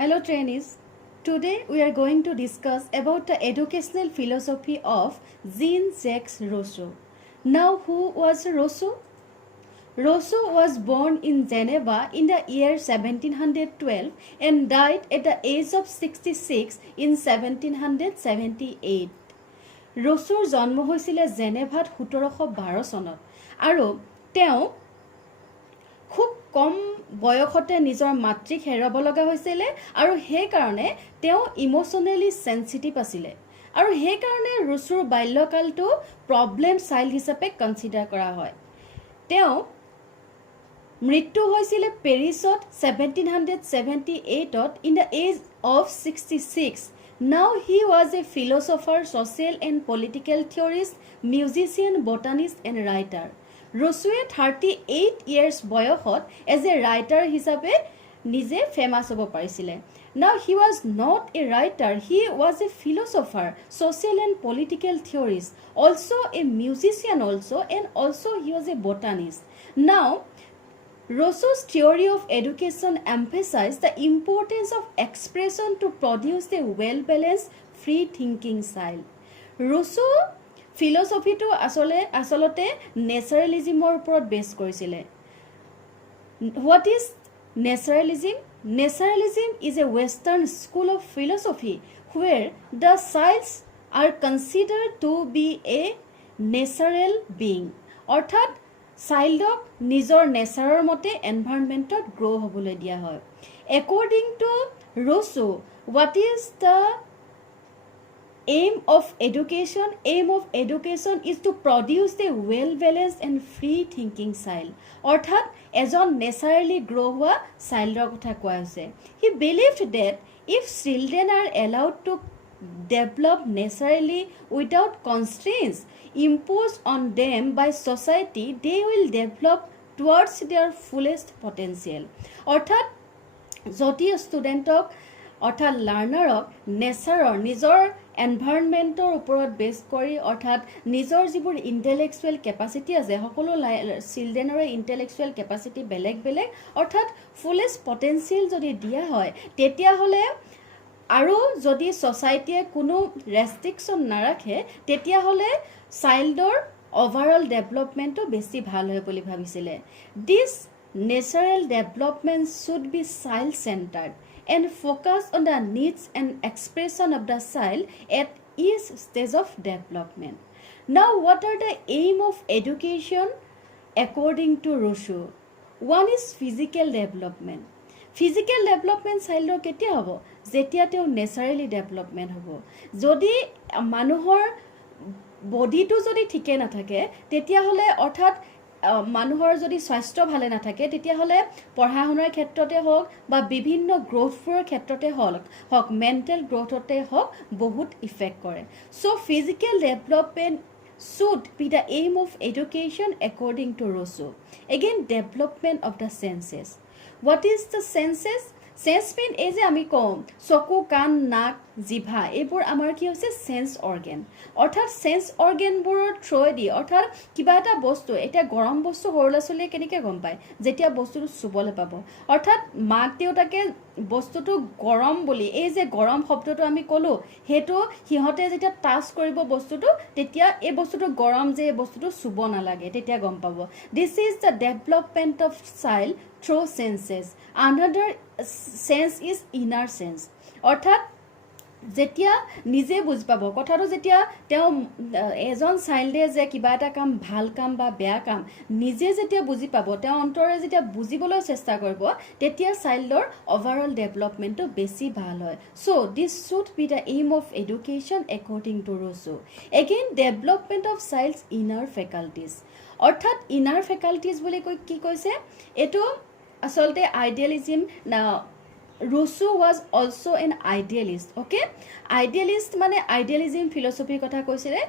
Hello trainees. Today we are going to discuss about the educational philosophy of Jean-Jacques Rousseau. Now who was Rousseau? Rousseau was born in Geneva in the year 1712 and died at the age of 66 in 1778. Rousseauৰ জন্ম হৈছিলে জেনেভাত 1712 চনত আৰু তেওঁ খুব কম বয়সতে নিজৰ মাতৃক হেৰাব লগা হৈছিলে আৰু সেই কাৰণে তেওঁ ইমোশনালি সেনসিটিভ আছিলে আৰু সেই কাৰণে ৰুছুৰ বাল্যকালটো প্ৰবলেম চাইল্ড হিচাপে কনসিডাৰ কৰা হয় তেওঁ মৃত্যু হৈছিলে পেৰিছত 1778 in the age of 66. Now he was a philosopher, social and political theorist, musician, botanist and writer. Rousseau 38 years বয়সত as a writer হিচাপে নিজে ফেমাস হ'ব পাৰিছিলে. Now he was not a writer, he was a philosopher, social and political theorist, also a musician and also he was a botanist. Now Rousseau's theory of education emphasized the importance of expression to produce a well-balanced, free-thinking child. Rousseau philosophy-টো আসলতে naturalism-ৰ ওপৰত বেছ কৰিছিলে. What is naturalism? Naturalism is a Western school of philosophy where the childs are considered to be a natural being. অৰ্থাৎ চাইল্ডক নিজৰ নেচাৰৰ মতে এনভাইৰনমেণ্টত গ্ৰ' হ'বলৈ দিয়া হয়. According to Rousseau, what is the aim of education? Aim of education is to produce a well-balanced and free-thinking child. অৰ্থাৎ এজন naturally গ্ৰ' হোৱা চাইল্ডৰ কথা কোৱা হৈছে. He believed that if children are allowed to develop naturally without constraints imposed on them by society, they will develop towards their fullest potential. অৰ্থাৎ যদি ষ্টুডেণ্টক অৰ্থাৎ লাৰ্ণাৰক নেচাৰৰ নিজৰ এনভাইৰনমেণ্টৰ ওপৰত বেছ কৰি অৰ্থাৎ নিজৰ যিবোৰ ইণ্টেলেকচুৱেল কেপাচিটি আছে সকলো চিলড্ৰেনৰে ইণ্টেলেকচুৱেল কেপাচিটি বেলেগ বেলেগ অৰ্থাৎ ফুলেষ্ট পটেঞ্চিয়েল যদি দিয়া হয় তেতিয়াহ'লে আৰু যদি ছ'চাইটিয়ে কোনো ৰেষ্ট্ৰিকশ্যন নাৰাখে তেতিয়াহ'লে চাইল্ডৰ অভাৰঅল ডেভেলপমেণ্টটো বেছি ভাল হয় বুলি ভাবিছিলে. This natural development should be child centred and focus on the needs and expression of the child at each stage of development. Now, what are the aim of education according to Rousseau? One is physical development. Physical development child কেতিয়া হ'ব যেতিয়া তেওঁ naturally development হ'ব. যদি মানুহৰ বডিটো যদি ঠিকে নাথাকে তেতিয়াহ'লে অৰ্থাৎ মানুহৰ যদি স্বাস্থ্য ভালে নাথাকে তেতিয়াহ'লে পঢ়া শুনাৰ ক্ষেত্ৰতে হওক বা বিভিন্ন গ্ৰ'থৰ ক্ষেত্ৰতে হওক মেণ্টেল গ্ৰ'থতে হওক বহুত ইফেক্ট কৰে. So' physical development should be the aim of education according to Rousseau. Again, development of the senses. What is the senses? Sense mean এই যে আমি কওঁ চকু কাণ নাক জিভা এইবোৰ আমাৰ কি হৈছে সেন্স অৰ্গেন. অৰ্থাৎ সেন্স অৰ্গেনবোৰৰ থ্ৰুৱেদি অৰ্থাৎ কিবা এটা বস্তু এতিয়া গৰম বস্তু সৰু ল'ৰা ছোৱালীয়ে কেনেকৈ গম পায় যেতিয়া বস্তুটো চুবলৈ পাব. অৰ্থাৎ মাক দেউতাকে বস্তুটো গৰম বুলি এই যে গৰম শব্দটো আমি ক'লোঁ সেইটো সিহঁতে যেতিয়া টাচ কৰিব বস্তুটো তেতিয়া এই বস্তুটো গৰম যে এই বস্তুটো চুব নালাগে তেতিয়া গম পাব. দিছ is the development of child through চেন্সেছ. Another sense is inner sense. অৰ্থাৎ যেতিয়া নিজে বুজি পাব কথাটো যেতিয়া তেওঁ এজন চাইল্ডে যে কিবা এটা কাম ভাল কাম বা বেয়া কাম নিজে যেতিয়া বুজি পাব তেওঁ অন্তৰে যেতিয়া বুজিবলৈ চেষ্টা কৰিব তেতিয়া চাইল্ডৰ অভাৰঅল ডেভেলপমেণ্টটো বেছি ভাল হয়. So' this should be the aim of education according to Rousseau. Again development of child's inner faculties. অৰ্থাৎ ইনাৰ ফেকাল্টিজ বুলি কি কৈছে এইটো আসলতে আইডিয়েলিজিম. Rousseau was also an idealist. Okay, idealist মানে idealism philosophy কথা কৈছিলে.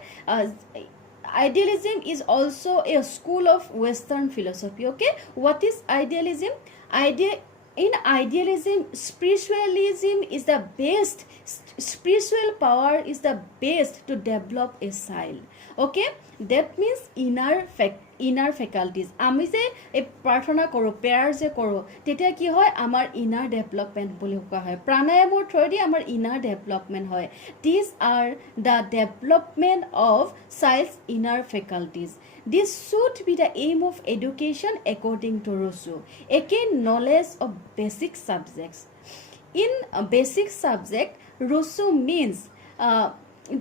Idealism is also a school of Western philosophy. Okay, what is idealism? In idealism, spiritualism is the best. Spiritual power is the best to develop a child. okay, that means inner faculties. আমি যে এই প্ৰাৰ্থনা কৰোঁ, prayer যে কৰোঁ, তেতিয়া কি হয়, আমাৰ ইনাৰ ডেভেলপমেণ্ট বুলি কোৱা হয়। প্ৰাণায়ামৰ থ্ৰুদি আমাৰ ইনাৰ ডেভেলপমেণ্ট হয়। These are the development of child's inner faculties. This should be the aim of education according to Rousseau. Again, knowledge of basic subjects. In a basic subject, Rousseau means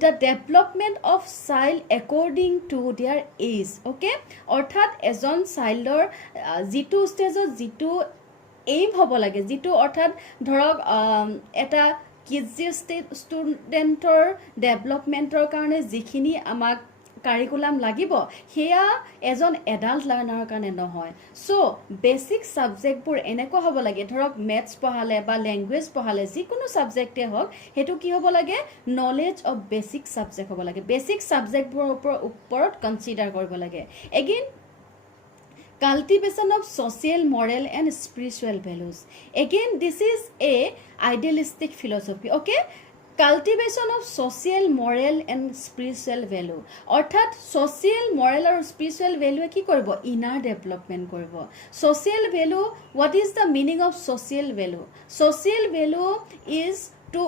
the development of child according to their age. Okay, অৰ্থাৎ এজন চাইল্ডৰ যিটো ষ্টেজত যিটো aim হ'ব লাগে, যিটো অৰ্থাৎ ধৰক এটা কিডজি ষ্টুডেণ্টৰ ডেভেলপমেণ্টৰ কাৰণে যিখিনি আমাক কাৰিকুলাম লাগিব, সেয়া এজন এডাল্ট লাৰ্ণাৰৰ কাৰণে নহয়। চ' বেচিক ছাবজেক্টবোৰ এনেকুৱা হ'ব লাগে, ধৰক মেথছ পঢ়ালে বা লেংগুৱেজ পঢ়ালে, যিকোনো ছাবজেক্টে হওক, সেইটো কি হ'ব লাগে, নলেজ অফ বেচিক ছাবজেক্ট হ'ব লাগে। বেচিক ছাবজেক্টবোৰৰ ওপৰত কনচিডাৰ কৰিব লাগে। Again, cultivation of social, moral and spiritual values. Again, this is a idealistic philosophy. Okay, cultivation of social, moral and spiritual value. অৰ্থাৎ social, moral আৰু spiritual value কি কৰিব, inner development কৰিব। social value, what is the meaning of social value? social value is to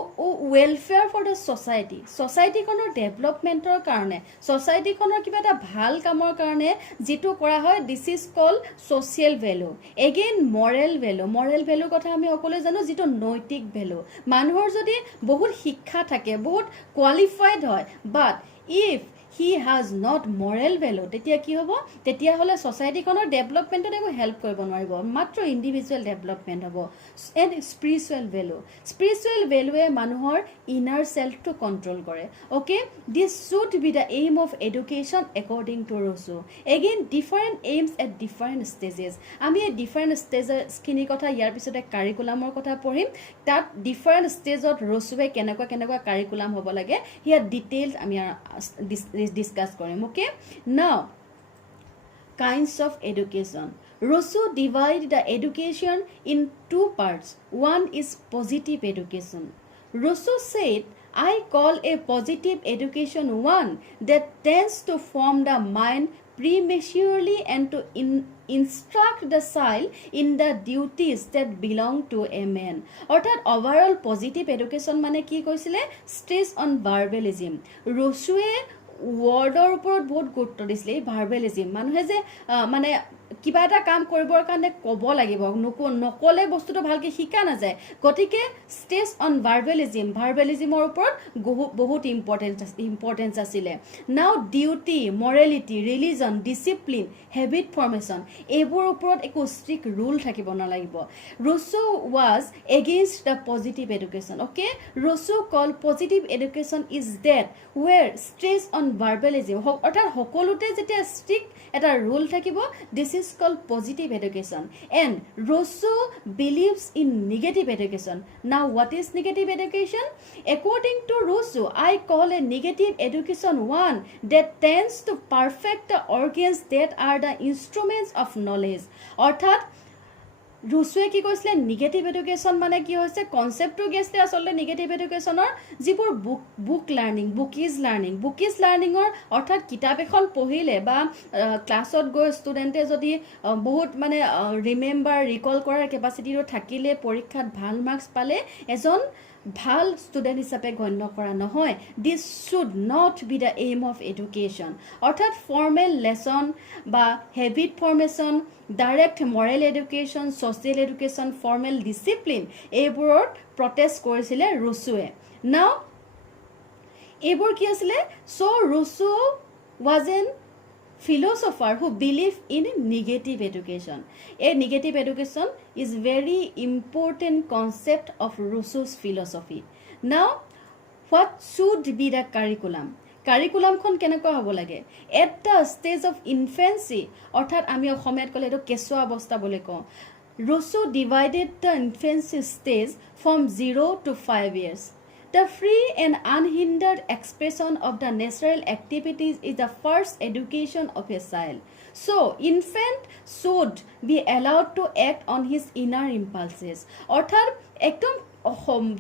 welfare for the society. societyখনৰ ডেভেলপমেণ্টৰ কাৰণে, societyখনৰ কিবা এটা ভাল কামৰ কাৰণে যিটো কৰা হয়, this is call social value. Again, moral value. Moral ভেলুৰ কথা আমি সকলোৱে জানো, যিটো নৈতিক ভেলু। মানুহৰ যদি বহুত শিক্ষা থাকে, বহুত কোৱালিফাইড হয়, বাট ইফ হি হাজ নট মৰেল ভেলু, তেতিয়া কি হ'ব, তেতিয়াহ'লে ছ'চাইটিখনৰ ডেভেলপমেণ্টত একো হেল্প কৰিব নোৱাৰিব, মাত্ৰ ইণ্ডিভিজুৱেল ডেভেলপমেণ্ট হ'ব। এণ্ড স্পিৰিচুৱেল ভেলু, স্পিৰিচুৱেল ভেলুৱে মানুহৰ ইনাৰ চেল্ফটো কণ্ট্ৰল কৰে। Okay, this should be the aim of education according to Rousseau. Again, different aims at different stages. আমি এই ডিফাৰেণ্ট ষ্টেজখিনিৰ কথা ইয়াৰ পিছতে কাৰিকুলামৰ কথা পঢ়িম। তাত ডিফাৰেণ্ট ষ্টেজত ৰ'ছোৱে কেনেকুৱা কাৰিকুলাম হ'ব লাগে, ইয়াত ডিটেইলছ আমি ডিছকাছ কৰিম। অ'কে, নাও kinds of education. Rousseau divided the education in two parts. One is positive education. Rousseau said, I call a positive education one that tends to form the mind prematurely and to instruct the child in the duties that belong to a man. অৰ্থাৎ overall positive education মানে কি কৈছিলে, stress on verbalism. Rousseauৱে ৱৰ্ডৰ ওপৰত বহুত গুৰুত্ব দিছিলে। এই ভাৰ্বেলিজিম, মানুহে যে মানে কিবা এটা কাম কৰিবৰ কাৰণে ক'ব লাগিব, নক'লে বস্তুটো ভালকৈ শিকা নাযায়। গতিকে ষ্ট্ৰেছ অন ভাৰ্বেলিজিমৰ ওপৰত বহুত ইম্পৰ্টেঞ্চ আছিলে। Now duty, morality, religion, discipline, habit formation, এইবোৰৰ ওপৰত একো ষ্ট্ৰিক্ট ৰুল থাকিব নালাগিব। Rousseau was against the positive education. Okay, Rousseau call positive education is that were stress on verbalism, অৰ্থাৎ সকলোতে যেতিয়া ষ্ট্ৰিক্ট এটা ৰুল থাকিব, this is called positive education. And Rousseau believes in negative education. Now what is negative education? According to Rousseau, I call a negative education one that tends to perfect the organs that are the instruments of knowledge. অৰ্থাৎ ৰুছোৱে কি কৈছিলে, negative education মানে কি হৈছে, কনচেপ্টটো গৈছিলে আচলতে negative এডুকেশ্যনৰ যিবোৰ বুকিজ লাৰ্ণিঙৰ অৰ্থাৎ কিতাপ এখন পঢ়িলে বা ক্লাছত গৈ ষ্টুডেণ্টে যদি বহুত মানে ৰিকল কৰাৰ কেপাচিটিটো থাকিলে, পৰীক্ষাত ভাল মাৰ্কছ পালে, এজন ভাল ষ্টুডেণ্ট হিচাপে গণ্য কৰা নহয়। This should not be the aim of education. অৰ্থাৎ ফৰ্মেল লেচন বা habit formation, direct moral education, social education, formal discipline, এইবোৰত প্ৰটেষ্ট কৰিছিলে ৰ'ছোৱে। নাও এইবোৰ কি আছিলে? So' Rousseau was an philosopher who believe in negative education. A negative education is very important concept of Rousseau's philosophy. Now, what should be the curriculum? কাৰিকুলামখন কেনেকুৱা হ'ব লাগে? At the stage of ইনফেঞ্চি, অৰ্থাৎ আমি অসমীয়াত ক'লে এইটো কেঁচুৱা অৱস্থা বুলি কওঁ। Rousseau divided the infancy stage from 0 to 5 years. The free and unhindered expression of the natural activities is the first education of a child. So, infant should be allowed to act on his inner impulses. অৰ্থাৎ একদম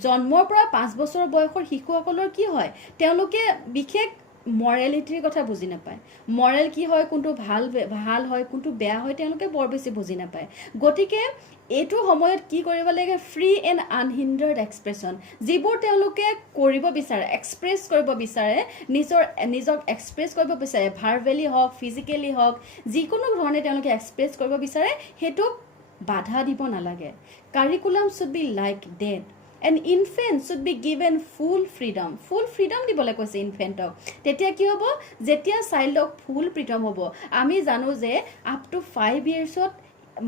জন্মৰ পৰা 5 বছৰ বয়সৰ শিশুসকলৰ কি হয়, তেওঁলোকে বিশেষ মৰেলিটিৰ কথা বুজি নাপায় মৰেল কি হয় কোনটো ভাল হয় কোনটো বেয়া হয় তেওঁলোকে বৰ বেছি বুজি নাপায় গতিকে এইটো সময়ত কি কৰিব লাগে ফ্ৰী এণ্ড আনহিন্ডাৰ্ড এক্সপ্ৰেছন যিবোৰ তেওঁলোকে কৰিব বিচাৰে এক্সপ্ৰেছ কৰিব বিচাৰে নিজক এক্সপ্ৰেছ কৰিব বিচাৰে ভাৰ্বেলি হওক ফিজিকেলি হওক যিকোনো ধৰণে তেওঁলোকে এক্সপ্ৰেছ কৰিব বিচাৰে সেইটোক বাধা দিব নালাগে curriculum should be like that An infant should be given full freedom দিবলৈ কৈছে ইনফেণ্টক তেতিয়া কি হ'ব যেতিয়া চাইল্ডক ফুল ফ্ৰীডম হ'ব আমি জানো যে আপ টু 5 ইয়াৰ্ছত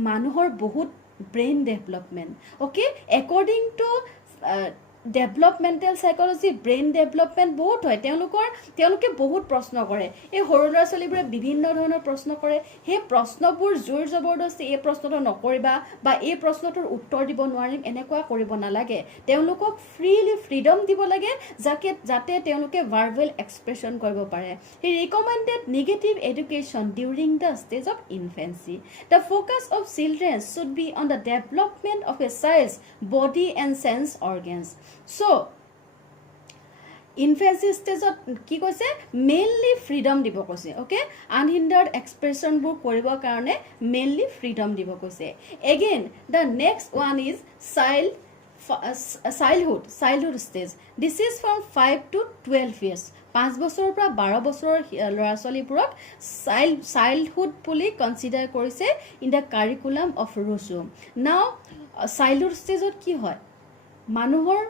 মানুহৰ বহুত brain development okay according to developmental psychology brain development বহুত হয় তেওঁলোকে বহুত প্ৰশ্ন কৰে এই সৰু ল'ৰা ছোৱালীবোৰে বিভিন্ন ধৰণৰ প্ৰশ্ন কৰে সেই প্ৰশ্নবোৰ জোৰ জবৰদস্তি এই প্ৰশ্নটো নকৰিবা বা এই প্ৰশ্নটোৰ উত্তৰ দিব নোৱাৰিম এনেকুৱা কৰিব নালাগে তেওঁলোকক ফ্ৰীডম দিব লাগে যাতে তেওঁলোকে ভাৰ্বেল এক্সপ্ৰেছন কৰিব পাৰে he recommended negative education during the stage of infancy the focus of children should be on the development of a child's body and sense organs So, infancy ষ্টেজত কি কৈছে মেইনলি ফ্ৰীডম দিব কৈছে okay আনহিন্ডাৰ্ড এক্সপ্ৰেছনবোৰ কৰিবৰ কাৰণে mainly freedom দিব কৈছে again the next one is childhood stage this is from 5 to 12 years 5 বছৰৰ পৰা 12 বছৰৰ ল'ৰা ছোৱালীবোৰক চাইল্ডহুড বুলি কনচিডাৰ কৰিছে in the curriculum of Rousseau নাও চাইল্ডহুড ষ্টেজত কি হয় মানুহৰ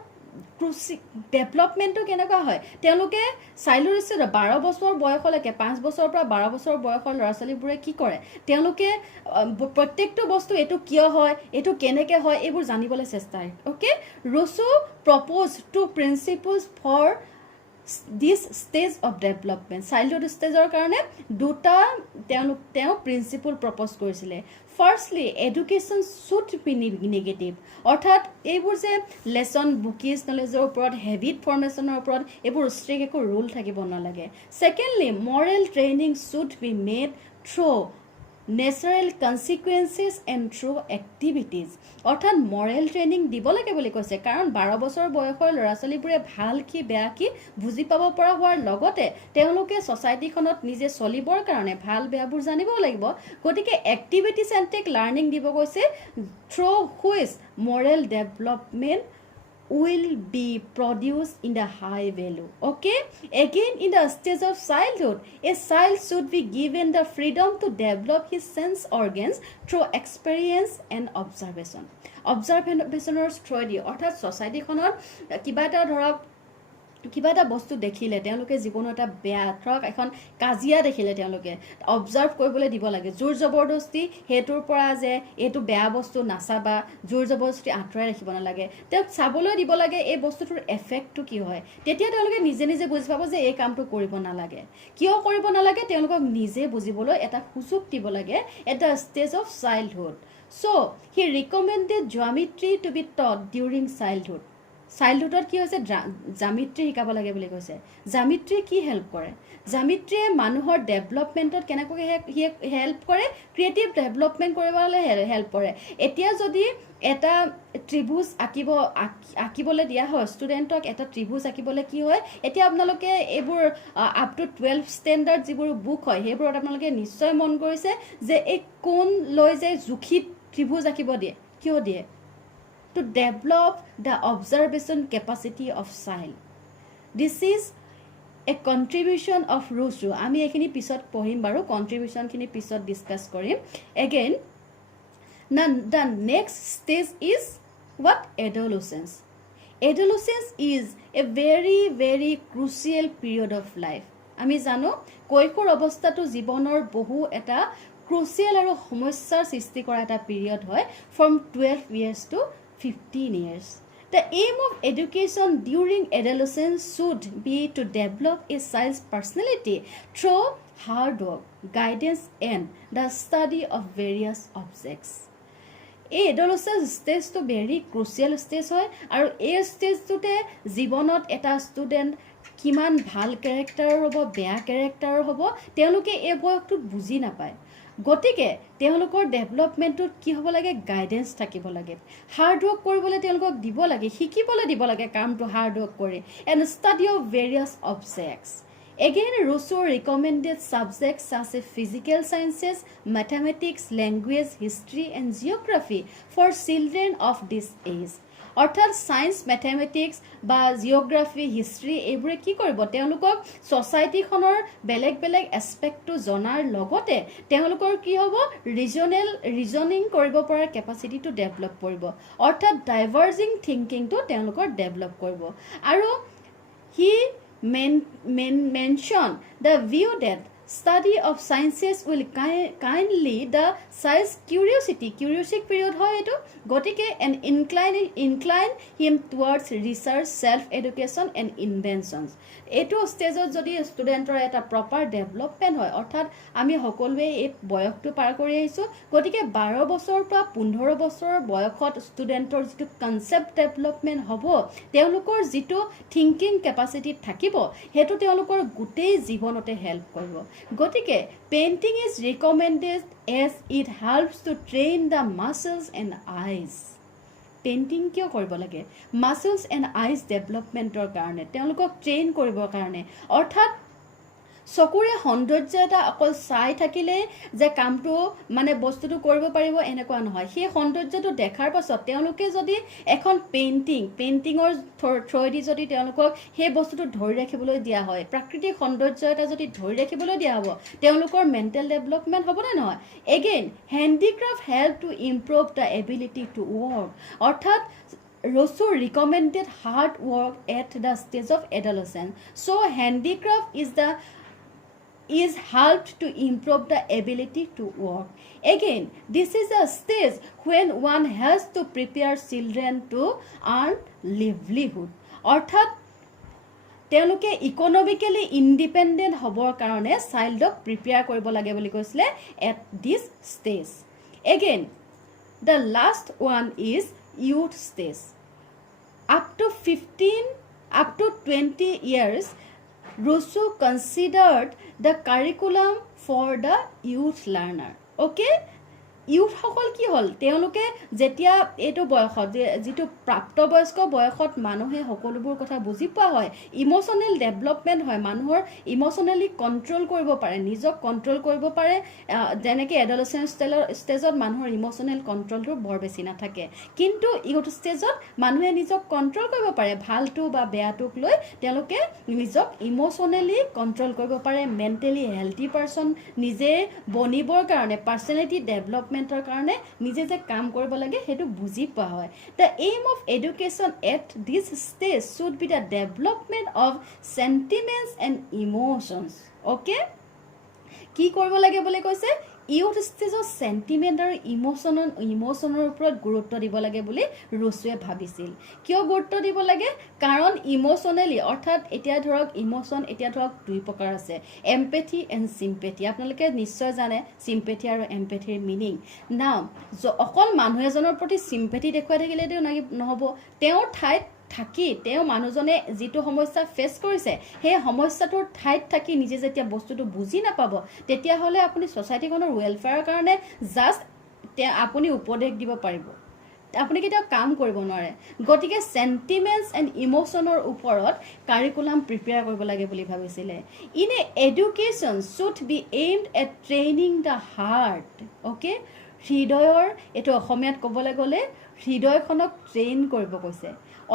ডেভেলপমেণ্টটো কেনেকুৱা হয় তেওঁলোকে চাইল্ডহুড ষ্টেজত 12 বছৰ বয়সলৈকে 5 বছৰৰ পৰা 12 বছৰ বয়সৰ ল'ৰা ছোৱালীবোৰে কি কৰে তেওঁলোকে প্ৰত্যেকটো বস্তু এইটো কিয় হয় এইটো কেনেকৈ হয় এইবোৰ জানিবলৈ চেষ্টা কৰে okay Rousseau propose two principles for this stage of development childhood ষ্টেজৰ কাৰণে দুটা তেওঁ প্ৰিন্সিপল প্ৰপ'জ কৰিছিলে firstly education should be negative অৰ্থাৎ এইবোৰ যে লেচন বুকিজ নলেজৰ ওপৰত হেবিট ফৰ্মেশ্যনৰ ওপৰত এইবোৰ ষ্ট্ৰিক্ট একো ৰুল থাকিব নালাগে secondly moral training should be made through natural consequences and through activities অৰ্থাৎ মৰেল ট্ৰেইনিং দিব লাগে বুলি কৈছে কাৰণ 12 বছৰ বয়সৰ ল'ৰা ছোৱালীবোৰে ভাল কি বেয়া কি বুজি পাব পৰা হোৱাৰ লগতে তেওঁলোকে ছ'চাইটিখনত নিজে চলিবৰ কাৰণে ভাল বেয়াবোৰ জানিব লাগিব গতিকে এক্টিভিটি চেণ্ট্ৰিক লাৰ্ণিং দিব কৈছে through which Morrell development will be produced in the high value okay again in the stage of childhood a child should be given the freedom to develop his sense organs through experience and observationৰ through দি অৰ্থাৎ ছ'চাইটিখনৰ কিবা এটা বস্তু দেখিলে তেওঁলোকে জীৱনত এটা বেয়া ধৰক এখন কাজিয়া দেখিলে তেওঁলোকে অবজাৰ্ভ কৰিবলৈ দিব লাগে জোৰ জবৰদস্তি হেতুৰ পৰা যে এইটো বেয়া বস্তু নাচাবা জোৰ জবৰদস্তি আঁতৰাই ৰাখিব নালাগে তেওঁক চাবলৈ দিব লাগে এই বস্তুটোৰ এফেক্টটো কি হয় তেতিয়া তেওঁলোকে নিজে নিজে বুজি পাব যে এই কামটো কৰিব নালাগে কিয় কৰিব নালাগে তেওঁলোকক নিজে বুজিবলৈ এটা সুযোগ দিব লাগে at the stage of childhood so' he recommended geometry to be taught during চাইল্ডহুডত কি হৈছে জ্যামিত্ৰী শিকাব লাগে বুলি কৈছে জ্যামিত্ৰী কি হেল্প কৰে জ্যামিত্ৰীয়ে মানুহৰ ডেভেলপমেণ্টত কেনেকৈ হেল্প কৰে ক্ৰিয়েটিভ ডেভেলপমেণ্ট কৰিবলৈ হেল্প কৰে এতিয়া যদি এটা ত্ৰিভুজ আঁকিবলৈ দিয়া হয় ষ্টুডেণ্টক এটা ত্ৰিভুজ আঁকিবলৈ কি হয় এতিয়া আপোনালোকে এইবোৰ আপ টু 12 ষ্টেণ্ডাৰ্ড যিবোৰ বুক হয় সেইবোৰত আপোনালোকে নিশ্চয় মন কৰিছে যে এই কোণ লৈ যে জুখি ত্ৰিভুজ আঁকিব দিয়ে কিয় দিয়ে to develop the observation capacity of child. This is a contribution of Rousseau. আমি এখিনি পিছত পঢ়িম বাৰু contribution খিনি পিছত ডিসকাস কৰিম again the next stage is what adolescence is a very very crucial period of life আমি জানো কৈশোৰ অৱস্থাটো জীৱনৰ বহু এটা crucial আৰু সমস্যাৰ সৃষ্টি কৰা এটা পিৰিয়ড হয় from 12 years to 15 years. The aim of education during adolescence should be to develop a child's personality through hard work, guidance, and the study of various objects. এই adolescence stage to very crucial stage হয় আৰু এই ষ্টেজটোতে জীৱনত এটা student কিমান ভাল কেৰেক্টাৰৰ হ'ব বেয়া কেৰেক্টাৰৰ হ'ব তেওঁলোকে এই বয়সটোত বুজি নাপায় গতিকে তেওঁলোকৰ ডেভেলপমেণ্টত কি হ'ব লাগে গাইডেন্স থাকিব লাগে হাৰ্ড ৱৰ্ক কৰিবলৈ তেওঁলোকক দিব লাগে শিকিবলৈ দিব লাগে কামটো হাৰ্ড ৱৰ্ক কৰি and study of various objects Again, Rousseau recommended subjects such as physical sciences, mathematics, language, history, and geography for children of this age. অৰ্থাৎ সায়েন্স মেথমেটিক্স বা জিঅ'গ্ৰাফি হিষ্ট্ৰী এইবোৰে কি কৰিব তেওঁলোকক ছ'চাইটিখনৰ বেলেগ বেলেগ এছপেক্টটো জনাৰ লগতে তেওঁলোকৰ কি হ'ব ৰিজনিং কৰিব পৰা কেপাচিটিটো ডেভেলপ কৰিব অৰ্থাৎ ডাইভাৰ্জিং থিংকিংটো তেওঁলোকৰ ডেভেলপ কৰিব আৰু হি mention the view that study of sciences will kindly the size curiosity period hoy etu gotike and incline him towards research self education and inventions etu stage jodi studentor eta proper development hoy orthat ami hokolwe ei boyoktu par kori aisu gotike 12 বছৰ পৰা 15 বছৰ বয়সত ষ্টুডেন্টৰ যেটো concept development হবো তেওঁলোকৰ যেটো thinking capacity থাকিব হেতু তেওঁলোকৰ গুটেই জীৱনতে হেল্প কৰিব গতিকে painting is recommended as it helps to train the muscles and eyes painting কিয় কৰিব লাগে muscles and eyes developmentৰ কাৰণে তেওঁলোকক ট্ৰেইন কৰিবৰ কাৰণে অৰ্থাৎ চকুৰে সৌন্দৰ্য এটা অকল চাই থাকিলে যে কামটো মানে বস্তুটো কৰিব পাৰিব এনেকুৱা নহয় সেই সৌন্দৰ্যটো দেখাৰ পাছত তেওঁলোকে যদি এখন পেইন্টিঙৰ থ্ৰয়েদি যদি তেওঁলোকক সেই বস্তুটো ধৰি ৰাখিবলৈ দিয়া হয় প্ৰাকৃতিক সৌন্দৰ্য এটা যদি ধৰি ৰাখিবলৈ দিয়া হ'ব তেওঁলোকৰ মেণ্টেল ডেভেলপমেন্ট হ'ব নে নহয় again handicraft help to improve the ability to work অৰ্থাৎ Rousseau recommended hard work at the stage of adolescence so handicraft is helped to improve the ability to work. Again, this is a stage when one has to prepare children to earn livelihood. অৰ্থাৎ তেওঁলোকে economically independent হ'বৰ কাৰণে চাইল্ডক prepare কৰিব লাগে বুলি কৈছিলে at this stage. Again, the last one is youth stage. Up to 20 years Rousseau considered the curriculum for the youth learner. Okay? Youth সকল কি হল তেওঁলোকে যেতিয়া এটো বয়সত যেটো প্ৰাপ্তবয়স্ক বয়সত মানুহে সকলোবোৰ কথা বুজি পোৱা হয় ইমোশনাল ডেভেলপমেন্ট হয় মানুহৰ ইমোশনালি কন্ট্ৰোল কৰিব পাৰে নিজক কন্ট্ৰোল কৰিব পাৰে যেনেকৈ এডলসেন্স ষ্টেজত মানুহৰ ইমোশনাল কন্ট্ৰোলটো বৰ বেছি নাথাকে কিন্তু ইউথ ষ্টেজত মানুহে নিজক কন্ট্ৰোল কৰিব পাৰে ভালটো বা বেয়াটোক লৈ তেওঁলোকে নিজক ইমোশনালি কন্ট্ৰোল কৰিব পাৰে মেন্টেলি হেলথি পাৰসন নিজে বনিবৰ কাৰণে পাৰ্সনালিটি ডেভেলপমেন্টৰ কাৰণে নিজে যে কাম কৰিব লাগে হেতু বুজি পোৱা হয় the aim of education at this stage should be the development of sentiments and emotions okay কি কৰিব লাগে বুলি কৈছে ইউথ ষ্টেজৰ সেন্টিমেন্ট আৰু ইমোশনৰ ওপৰত গুৰুত্ব দিব লাগে বুলি ৰুছুৱে ভাবিছিল কিয় গুৰুত্ব দিব লাগে কাৰণ ইমোশনালি অৰ্থাৎ এতিয়া ধৰক ইমোশন এতিয়া ধৰক দুই প্ৰকাৰ আছে এমপ্যাথি এণ্ড সিম্পেথি আপোনালোকে নিশ্চয় জানে সিম্পেথি আৰু এমপ্যাথিৰ মিনিং নাও অকল মানুহ এজনৰ প্ৰতি সিম্পেথি দেখুৱাই থাকিলে নহব তেওঁৰ ঠাইত থাকি তেওঁ মানুহজনে যেটো সমস্যা ফেস কৰিছে সেই সমস্যাটোৰ ঠাইত থাকি নিজে যেতিয়া বস্তুটো বুজি নাপাব তেতিয়া হলে আপুনি সোসাইটিখনৰ ওয়েলফেয়াৰৰ কাৰণে জাস্ট আপুনি উপদেশ দিব পাৰিব আপুনি কেতিয়াও কাম কৰিব নোৱাৰে গতিকে সেন্টিমেন্টস এণ্ড ইমোশনৰ ওপৰত কাৰিকুলাম প্ৰিপেয়াৰ কৰিব লাগে বুলি ভাবিছিলে in a education should B aimed at training the heart okay হৃদয়ৰ এটো অসমীয়াত ক'বলৈ গ'লে হৃদয়খনক ট্ৰেইন কৰিব কৈছে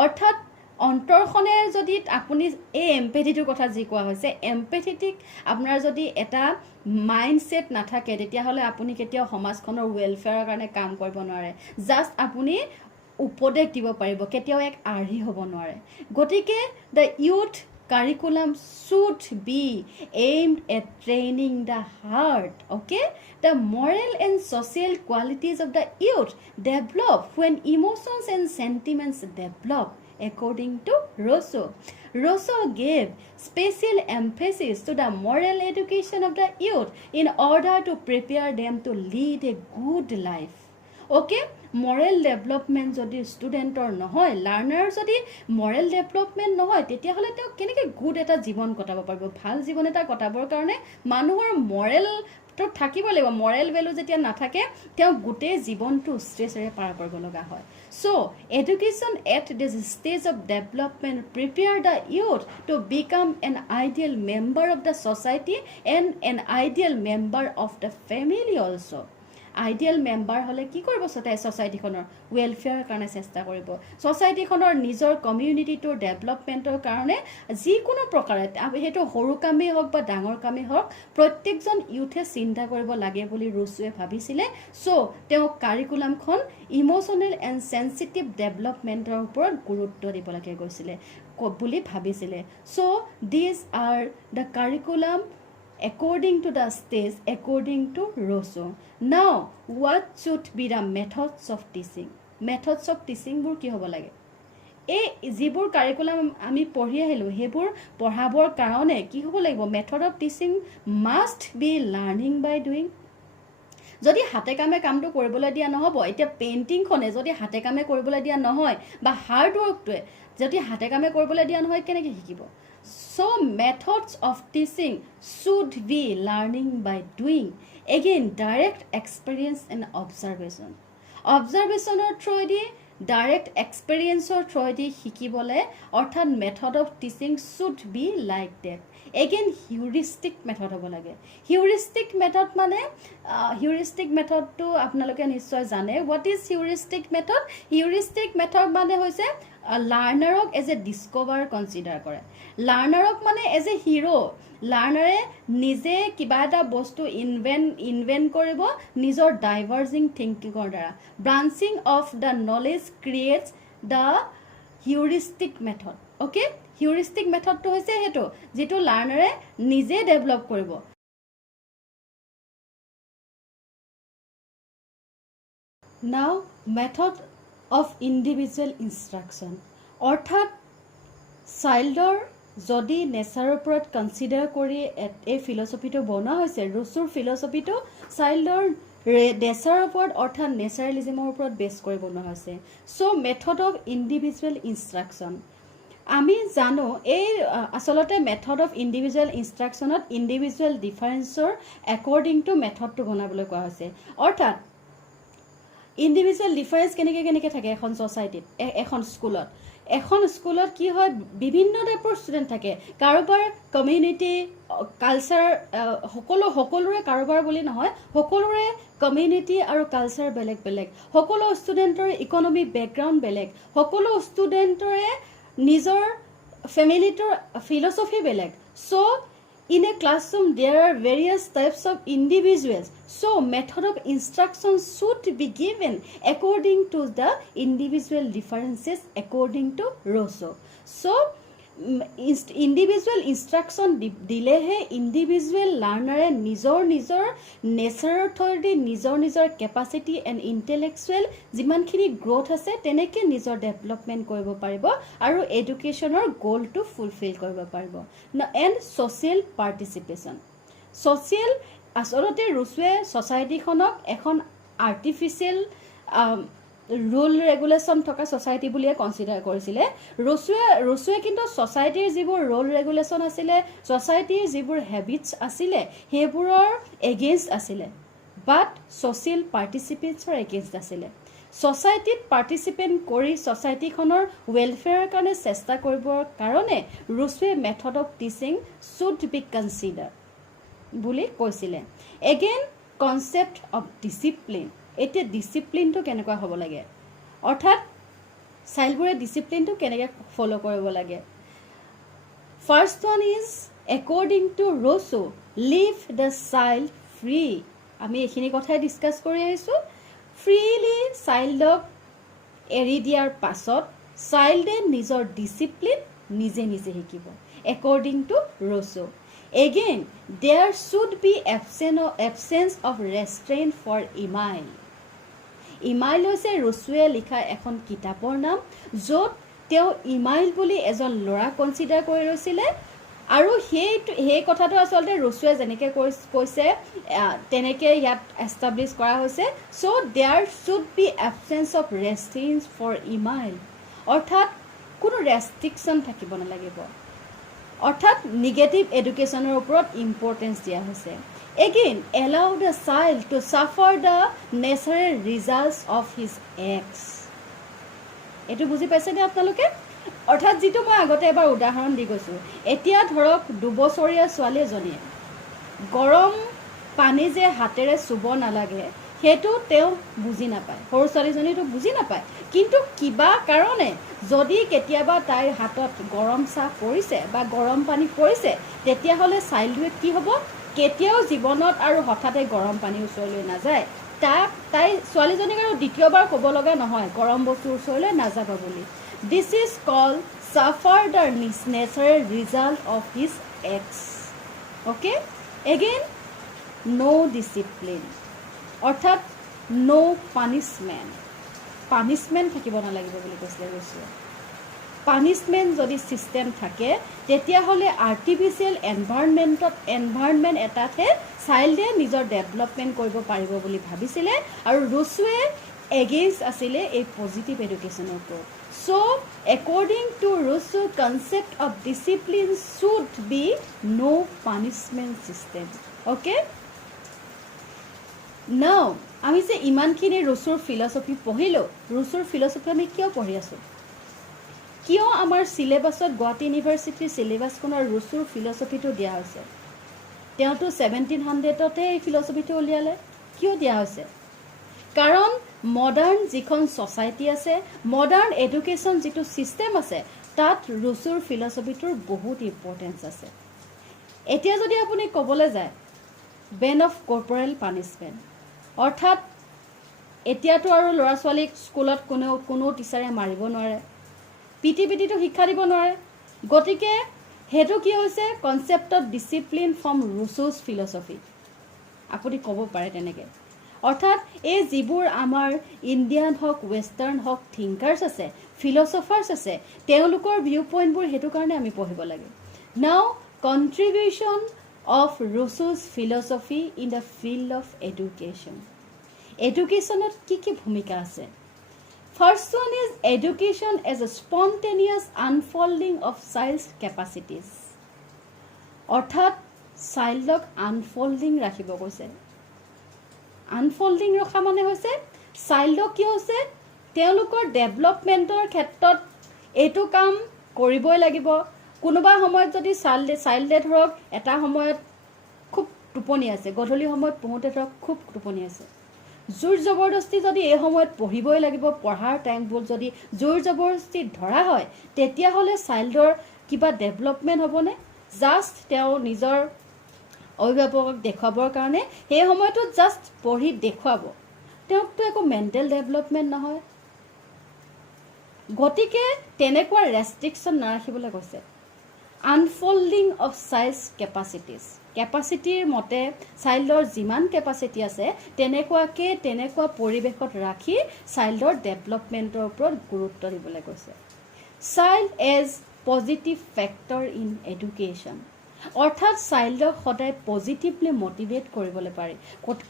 অৰ্থাৎ অন্তৰখনে যদি আপুনি এই এমপ্যাথিটোৰ কথা যি কোৱা হৈছে এমপ্যাথেটিক আপোনাৰ যদি এটা মাইন্ডসেট নাথাকে তেতিয়া হলে আপুনি কেতিয়াও সমাজখনৰ ওয়েলফেয়াৰৰ কাৰণে কাম কৰিব নোৱাৰে জাস্ট আপুনি উপদেশ দিব পাৰিব কেতিয়াও এক আৰ্হি হ'ব নোৱাৰে গতিকে the youth curriculum should be aimed at training the heart okay the moral and social qualities of the youth develop when emotions and sentiments develop according to Rousseau gave special emphasis to the moral education of the youth in order to prepare them to lead a good life okay moral development যদি ষ্টুডেন্টৰ নহয় learner যদি moral development নহয় তেতিয়া হলে তেওঁ কেনেকৈ good এটা জীৱন কটাব পাৰিব ভাল জীৱন এটা কটাবৰ কাৰণে মানুহৰ moral কেৰেক্টাৰ থাকিব লাগিব মৰেল ভেলু যেতিয়া নাথাকে তেওঁ গোটেই জীৱনটো ষ্ট্ৰেছেৰে পাৰ কৰিব লগা হয় so education at this stage of development prepare the youth to become an ideal member of the society and an ideal member of the family also ideal member হলে কি কৰিব সোসাইটিখনৰ ওয়েলফেয়াৰ কাৰণে চেষ্টা কৰিব সোসাইটিখনৰ নিজৰ কমিউনিটিটোৰ ডেভেলপমেন্টৰ কাৰণে যিকোনো প্ৰকাৰে হেতু সৰু কামেই হওক বা ডাঙৰ কামেই হওক প্ৰত্যেকজন ইউথে চিন্তা কৰিব লাগে বুলি ৰুছুৱে ভাবিছিলে সো তেওঁ কাৰিকুলামখন ইমোশনাল এণ্ড সেনসিটিভ ডেভেলপমেন্টৰ ওপৰত গুৰুত্ব দিব লাগে গৈছিলে বুলি ভাবিছিলে so this are the curriculum according to the stage according to Rousseau. Now what should be the methods of teaching? Methods of teaching bur ki hobo lage এই যিবোৰ কাৰিকুলাম আমি পঢ়ি আহিলো হেবোৰ পঢ়াবৰ কাৰণে কি হ'ব লাগিব method of teaching must be learning by doing যদি হাতে কামে কামটো কৰিবলৈ দিয়া নহব এতিয়া পেইন্টিং খনে যদি হাতে কামে কৰিবলৈ দিয়া নহয় বা হাৰ্ড ওয়াৰ্কটোৱে যদি হাতে কামে কৰিবলৈ দিয়া নহয় কেনেকৈ শিকিব So methods of teaching should be learning by doing. Again, direct experience and observation. Observation or through direct experience or through the hikibole or method of teaching should be like that. Again, heuristic method hobo lage. Heuristic method mane heuristic method to apnaloke nischoy jane. What is heuristic method? Heuristic method mane hoise লাৰ্ণাৰক as a discover consider কৰে লাৰ্ণাৰক মানে as a hero লাৰ্ণাৰে নিজে কিবা এটা বস্তু invent কৰিব নিজৰ ডাইভাৰ্জিং থিংকিংৰ দ্বাৰা branching of the knowledge creates the heuristic method okay heuristic মেথডটো হৈছে হেতু যেটো লাৰ্ণাৰে নিজে ডেভেলপ কৰিব নাও মেথড of individual instruction অৰ্থাৎ চাইল্ডৰ যদি নেচাৰৰ ওপৰত কনসিডাৰ কৰি এই ফিলসফিটো বনোৱা হৈছে ৰুছুৰ ফিলসফিটো চাইল্ডৰ নেচাৰৰ ওপৰত অৰ্থাৎ নেচাৰেলিজমৰ ওপৰত বেছ কৰি বনোৱা হৈছে so method of individual instruction আমি জানো এই আসলতে মেথড অফ ইণ্ডিভিজুৱেল ইনষ্ট্ৰাকচনত ইণ্ডিভিজুৱেল ডিফাৰেন্সৰ একৰ্ডিং টু মেথডটো বনাবলৈ কোৱা হৈছে অৰ্থাৎ ইণ্ডিভিজুৱেল ডিফাৰেন্স কেনেকৈ থাকে এখন সোসাইটিত এখন স্কুলত কি হয় বিভিন্ন টাইপৰ ষ্টুডেন্ট থাকে কাৰোবাৰ কমিউনিটি কালচাৰ সকলোৰে কাৰোবাৰ বুলি নহয় সকলোৰে কমিউনিটি আৰু কালচাৰ বেলেগ বেলেগ সকলো ষ্টুডেন্টৰ ইকনমিক বেকগ্ৰাউণ্ড বেলেগ সকলো ষ্টুডেন্টৰে নিজৰ ফ্যামিলিটোৰ ফিলসফি বেলেগ so in a classroom there are various types of individuals so method of instruction should be given according to the individual differences according to Rousseau so individual instruction dilehe individual learner nijor nature authority nijor capacity and intellectual jiman khini growth ase teneke nijor development koribo paribo aru educational goal to fulfill koribo paribo and social participation social asolote Rousseau society khonok ekhon artificial rule regulation থকা society বুলিয়ে consider কৰিছিলে ৰুছুৱে কিন্তু সোসাইটিৰ যিবোৰ rule regulation আছিল সোসাইটিৰ যিবোৰ হেবিটস আছিল হেবোৰৰ against আছিল বাট social পাৰ্টিসিপেটছৰ against আছিল সোসাইটিত পাৰ্টিসিপেট কৰি সোসাইটিখনৰ ওয়েলফেয়াৰৰ কাৰণে চেষ্টা কৰিবৰ কাৰণে ৰুছুৱে method of teaching should be consider বুলি কৈছিলে এগেইন কনসেপ্ট অফ ডিসিপ্লিন এতে ডিসিপ্লিনটো কেনেকুৱা হ'ব লাগে অৰ্থাৎ চাইল্ডবোৰে ডিসিপ্লিনটো কেনেকৈ ফলো কৰিব লাগে first one is according to Rousseau leave the child free আমি এখিনি কথাই ডিসকাস কৰি আইছো ফ্ৰীলি চাইল্ডক এৰি দিয়াৰ পাছত চাইল্ডে নিজৰ ডিসিপ্লিন নিজে শিকিব according to Rousseau again there should be absence of restraint for Emile email হৈছে ৰুছুৱে লিখা এখন কিতাপৰ নাম য'ত তেওঁ ইমাইল বুলি এজন ল'ৰা কনসিডাৰ কৰি ৰৈছিলে আৰু সেই কথাটো আসলতে ৰুছুৱে যেনেকৈ কৈছে তেনেকৈ ইয়াত এষ্টাব্লিছ কৰা হৈছে so there should be absence of restriction for Emile অৰ্থাৎ কোনো ৰেষ্ট্ৰিকশ্যন থাকিব নালাগিব অৰ্থাৎ নিগেটিভ এডুকেশ্যনৰ ওপৰত ইম্পৰ্টেন্স দিয়া হৈছে Again, allow the child to suffer the natural results of his acts. এইটো বুজি পাইছেনে আপোনালোকে? অৰ্থাৎ যিটো মই আগতে এবাৰ উদাহৰণ দি গৈছোঁ, এতিয়া ধৰক 2 বছৰীয়া ছোৱালী এজনীয়ে গৰম পানী যে হাতেৰে চুব নালাগে সেইটো তেওঁ বুজি নাপায়, সৰু ছোৱালীজনীটো বুজি নাপায়, কিন্তু কিবা কাৰণে যদি কেতিয়াবা তাইৰ হাতত গৰম চাহ পৰিছে বা গৰম পানী পৰিছে, তেতিয়াহ'লে চাইল্ডটোৱে কি হ'ব, কেতিয়াও জীৱনত আৰু হঠাতে গৰম পানীৰ ওচৰলৈ নাযায়। তাই ছোৱালীজনীক আৰু দ্বিতীয়বাৰ ক'ব লগা নহয় গৰম বস্তুৰ ওচৰলৈ নাযাবা বুলি। This is called suffer the natural result of his acts. Okay, again no' discipline, অৰ্থাৎ ন' পানিছমেণ্ট থাকিব নালাগিব বুলি কৈছিলে ৰছুৱে। পানিছমেণ্ট যদি ছিষ্টেম থাকে তেতিয়াহ'লে আৰ্টিফিচিয়েল এনভাইৰনমেণ্ট এটাতহে চাইল্ডে নিজৰ ডেভেলপমেণ্ট কৰিব পাৰিব বুলি ভাবিছিলে, আৰু ৰছুৱে এগেইনষ্ট আছিলে এই পজিটিভ এডুকেশ্যনৰ ওপৰত। So' according to Rousseau concept of discipline should be no' punishment system. Okay, now আমি যে ইমানখিনি ৰছুৰ ফিলচফি পঢ়িলোঁ, ৰছুৰ ফিলচফি আমি কিয় পঢ়ি আছোঁ? কিয় আমাৰ চিলেবাছত গুৱাহাটী ইউনিভাৰ্চিটিৰ চিলেবাছখনৰ ৰছুৰ ফিলচফিটো দিয়া হৈছে? তেওঁতো 1700তে এই ফিলচফিটো উলিয়ালে। কিয় দিয়া হৈছে? কাৰণ মডাৰ্ণ যিখন ছ'চাইটি আছে, মডাৰ্ণ এডুকেশ্যন যিটো ছিষ্টেম আছে, তাত ৰছুৰ ফিলচফিটোৰ বহুত ইম্পৰ্টেঞ্চ আছে। এতিয়া যদি আপুনি ক'বলৈ যায় বেন অফ কৰ্পৰেল পানিছমেণ্ট, অৰ্থাৎ এতিয়াতো আৰু ল'ৰা ছোৱালীক স্কুলত কোনো টিচাৰে মাৰিব নোৱাৰে, পিটিটো শিক্ষা দিব নোৱাৰে, গতিকে সেইটো কি হৈছে concept of discipline from Rousseau's philosophy, আপুনি ক'ব পাৰে তেনেকৈ। অৰ্থাৎ এই যিবোৰ আমাৰ ইণ্ডিয়ান হওক ৱেষ্টাৰ্ণ হওক থিংকাৰ্ছ আছে, ফিলচফাৰ্ছ আছে, তেওঁলোকৰ ভিউ পইণ্টবোৰ সেইটো কাৰণে আমি পঢ়িব লাগে। Now contribution of Rousseau's philosophy in the field of education. এডুকেশ্যনত কি কি ভূমিকা আছে? First one is education as a spontaneous unfolding of child's capacities. অৰ্থাৎ চাইল্ডক আনফল্ডিং ৰাখিব কৈছে। আনফল্ডিং ৰখা মানে হৈছে চাইল্ডক কি হৈছে তেওঁলোকৰ ডেভেলপমেণ্টৰ ক্ষেত্ৰত এইটো কাম কৰিবই লাগিব। কোনোবা সময়ত যদি চাইল্ডে ধৰক এটা সময়ত খুব টোপনি আছে, গধূলি সময়ত পঢ়োঁতে ধৰক খুব টোপনি আছে, জোৰ জবৰদস্তি যদি এই সময়ত পঢ়িবই লাগিব, পঢ়াৰ টাইমবোৰ যদি জোৰ জবৰদস্তি ধৰা হয়, তেতিয়াহ'লে চাইল্ডৰ কিবা ডেভেলপমেণ্ট হ'বনে? জাষ্ট তেওঁ নিজৰ অভিভাৱকক দেখুৱাবৰ কাৰণে সেই সময়টোত জাষ্ট পঢ়ি দেখুৱাব, তেওঁকতো একো মেণ্টেল ডেভেলপমেণ্ট নহয়। গতিকে তেনেকুৱা ৰেষ্ট্ৰিকশ্যন নাৰাখিবলৈ কৈছে। আনফল্ডিং অফ চাইল্ডছ কেপাচিটিৰ মতে চাইল্ডৰ যিমান কেপাচিটি আছে তেনেকুৱা পৰিৱেশত ৰাখি চাইল্ডৰ ডেভেলপমেণ্টৰ ওপৰত গুৰুত্ব দিবলৈ কৈছে। Child as positive factor in education, অৰ্থাৎ চাইল্ডক সদায় পজিটিভলি মটিভেট কৰিবলৈ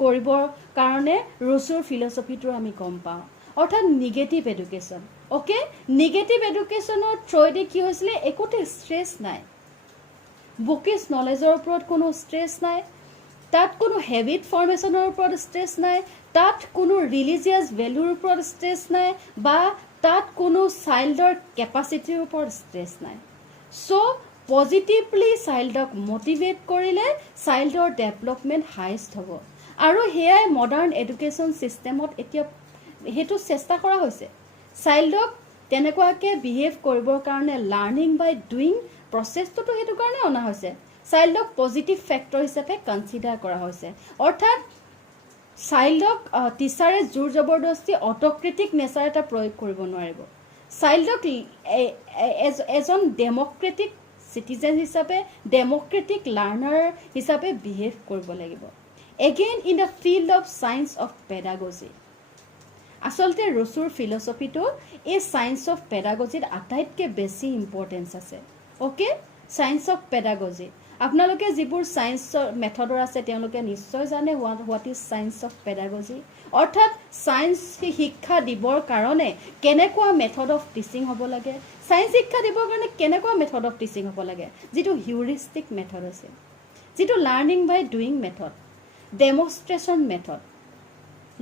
কৰিবৰ কাৰণে ৰছুৰ ফিলচফিটো আমি গম পাওঁ। অৰ্থাৎ নিগেটিভ এডুকেশ্যন। অ'কে, নিগেটিভ এডুকেশ্যনৰ থ্ৰুৱেদি কি হৈছিলে, একোতে ষ্ট্ৰেছ নাই, বুকিছ নলেজৰ ওপৰত কোনো ষ্ট্ৰেছ নাই, তাত কোনো হেবিট ফৰ্মেশ্যনৰ ওপৰত ষ্ট্ৰেছ নাই, তাত কোনো ৰিলিজিয়াছ ভেলুৰ ওপৰত ষ্ট্ৰেছ নাই, বা তাত কোনো চাইল্ডৰ কেপাচিটিৰ ওপৰত ষ্ট্ৰেছ নাই। চ' পজিটিভলি চাইল্ডক মটিভেট কৰিলে চাইল্ডৰ ডেভেলপমেণ্ট হাইষ্ট হ'ব, আৰু সেয়াই মডাৰ্ণ এডুকেশ্যন ছিষ্টেমত এতিয়া সেইটো চেষ্টা কৰা হৈছে। চাইল্ডক তেনেকুৱাকৈ বিহেভ কৰিবৰ কাৰণে লাৰ্ণিং বাই ডুইং প্ৰচেছটোতো সেইটো কাৰণে অনা হৈছে, চাইল্ডক পজিটিভ ফেক্টৰ হিচাপে কনচিডাৰ কৰা হৈছে। অৰ্থাৎ চাইল্ডক টিচাৰে জোৰ জবৰদস্তি অট'ক্ৰেটিক নেচাৰ এটা প্ৰয়োগ কৰিব নোৱাৰিব। চাইল্ডক এজন ডেম'ক্ৰেটিক চিটিজেন হিচাপে, ডেম'ক্ৰেটিক লাৰ্ণাৰ হিচাপে বিহেভ কৰিব লাগিব। Again in the field of science of pedagogy, আচলতে ৰছুৰ ফিলচফিটো এই চায়েন্স অফ পেডাগজিত আটাইতকৈ বেছি ইম্পৰ্টেঞ্চ আছে। অ'কে, চায়েন্স অফ পেডাগজি, আপোনালোকে যিবোৰ চায়েন্সৰ মেথডৰ আছে তেওঁলোকে নিশ্চয় জানে what is science of pedagogy. অৰ্থাৎ চায়েন্স শিক্ষা দিবৰ কাৰণে কেনেকুৱা মেথড অফ টিচিং হ'ব লাগে, চায়েন্স শিক্ষা দিবৰ কাৰণে কেনেকুৱা মেথড অফ টিচিং হ'ব লাগে, যিটো হিউৰিষ্টিক মেথড আছে, যিটো learning by doing method. Demonstration method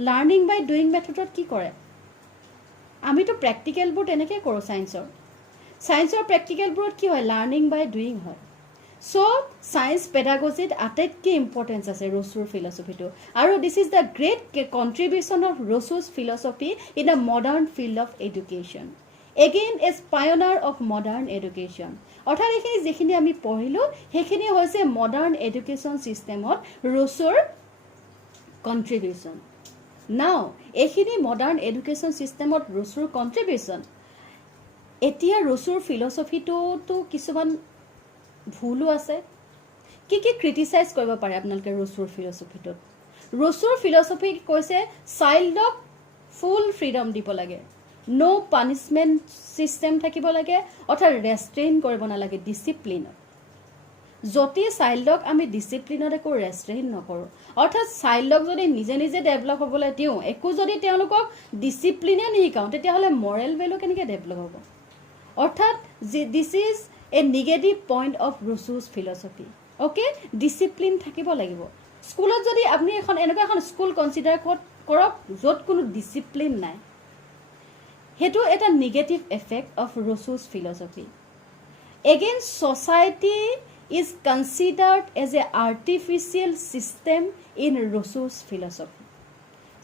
learning by doing মেথডত কি কৰে আমিতো প্ৰেক্টিকেলবোৰ তেনেকৈ কৰোঁ ছায়েন্সৰ প্ৰেক্টিকেলবোৰত কি হয় লাৰ্ণিং বাই ডুইং হয় চ' ছায়েন্স পেডাগজিত আটাইতকৈ ইম্পৰ্টেঞ্চ আছে ৰছুৰ ফিলচফিটো আৰু this is the great contribution of Rousseau's philosophy in the modern field of education again as pioneer of modern education অৰ্থাৎ এইখিনি যিখিনি আমি পঢ়িলোঁ সেইখিনি হৈছে মডাৰ্ণ এডুকেশ্যন ছিষ্টেমত ৰছুৰ কণ্ট্ৰিবিউশ্যন নাও এইখিনি মডাৰ্ণ এডুকেশ্যন ছিষ্টেমত ৰছুৰ কণ্ট্ৰিবিউশ্যন এতিয়া ৰছুৰ ফিলচফিটোতো কিছুমান ভুলো আছে কি ক্ৰিটিচাইজ কৰিব পাৰে আপোনালোকে ৰছুৰ ফিলচফিটোত ৰছুৰ ফিলচফি কৈছে চাইল্ডক ফুল ফ্ৰীডম দিব লাগে নো পানিছমেণ্ট ছিষ্টেম থাকিব লাগে অৰ্থাৎ ৰেষ্ট্ৰেইন কৰিব নালাগে ডিচিপ্লিনত যদি চাইল্ডক আমি ডিচিপ্লিনত একো ৰেষ্ট্ৰেইন নকৰোঁ অৰ্থাৎ চাইল্ডক যদি নিজে নিজে ডেভেলপ হ'বলৈ দিওঁ একো যদি তেওঁলোকক ডিচিপ্লিনে নিশিকাওঁ তেতিয়াহ'লে মৰেল ভেলু কেনেকৈ ডেভেলপ হ'ব অৰ্থাৎ this is a negative point of Rousseau's philosophy okay discipline থাকিব লাগিব স্কুলত যদি আপুনি এনেকুৱা এখন স্কুল কনচিডাৰ কৰক য'ত কোনো ডিচিপ্লিন নাই সেইটো এটা negative effect of Rousseau's philosophy again society is considered as a artificial system in Rousseau's philosophy.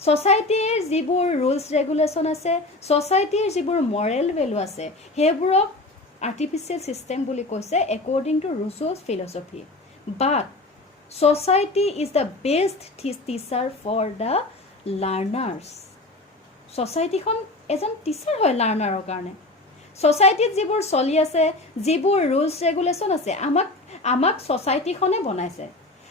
Societyৰ যিবোৰ rules regulation আছে societyৰ যিবোৰ moral value আছে সেইবোৰক artificial system বুলি কৈছে according to Rousseau's philosophy. But society is the best teacher for the learners. Societyখন এজন teacher হয় লাৰ্ণাৰৰ কাৰণে ছ'চাইটিত যিবোৰ চলি আছে যিবোৰ ৰুলছ ৰেগুলেশ্যন আছে আমাক ছ'চাইটিখনে বনাইছে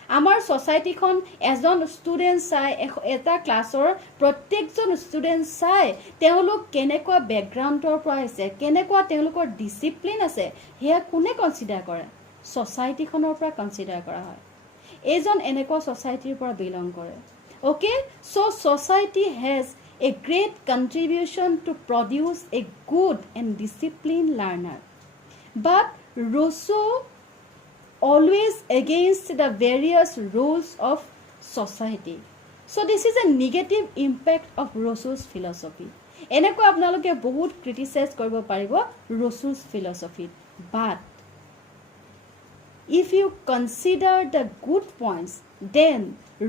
আমাৰ ছ'চাইটিখন এজন ষ্টুডেণ্ট চাই এটা ক্লাছৰ প্ৰত্যেকজন ষ্টুডেণ্ট চাই তেওঁলোক কেনেকুৱা বেকগ্ৰাউণ্ডৰ পৰা আহিছে কেনেকুৱা তেওঁলোকৰ ডিচিপ্লিন আছে সেয়া কোনে কনচিডাৰ কৰে ছ'চাইটিখনৰ পৰা কনচিডাৰ কৰা হয় এইজন এনেকুৱা ছ'চাইটিৰ পৰা বিলং কৰে okay so' society has a great contribution to produce a good and disciplined learner. But Rousseau always against the various rules of society. So this is a negative impact of Rousseau's philosophy. এনেকৈ আপোনালোকে বহুত criticise কৰিব পাৰিব Rousseau's philosophy. But if you consider the good points, then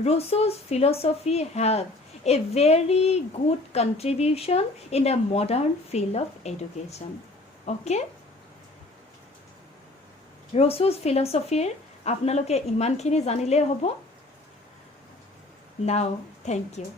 Rousseau's philosophy have a very good contribution in the modern field of education. Okay? Rousseau's philosophy আপোনালোকে ইমানখিনি জানিলে হ'ব. Now, thank you.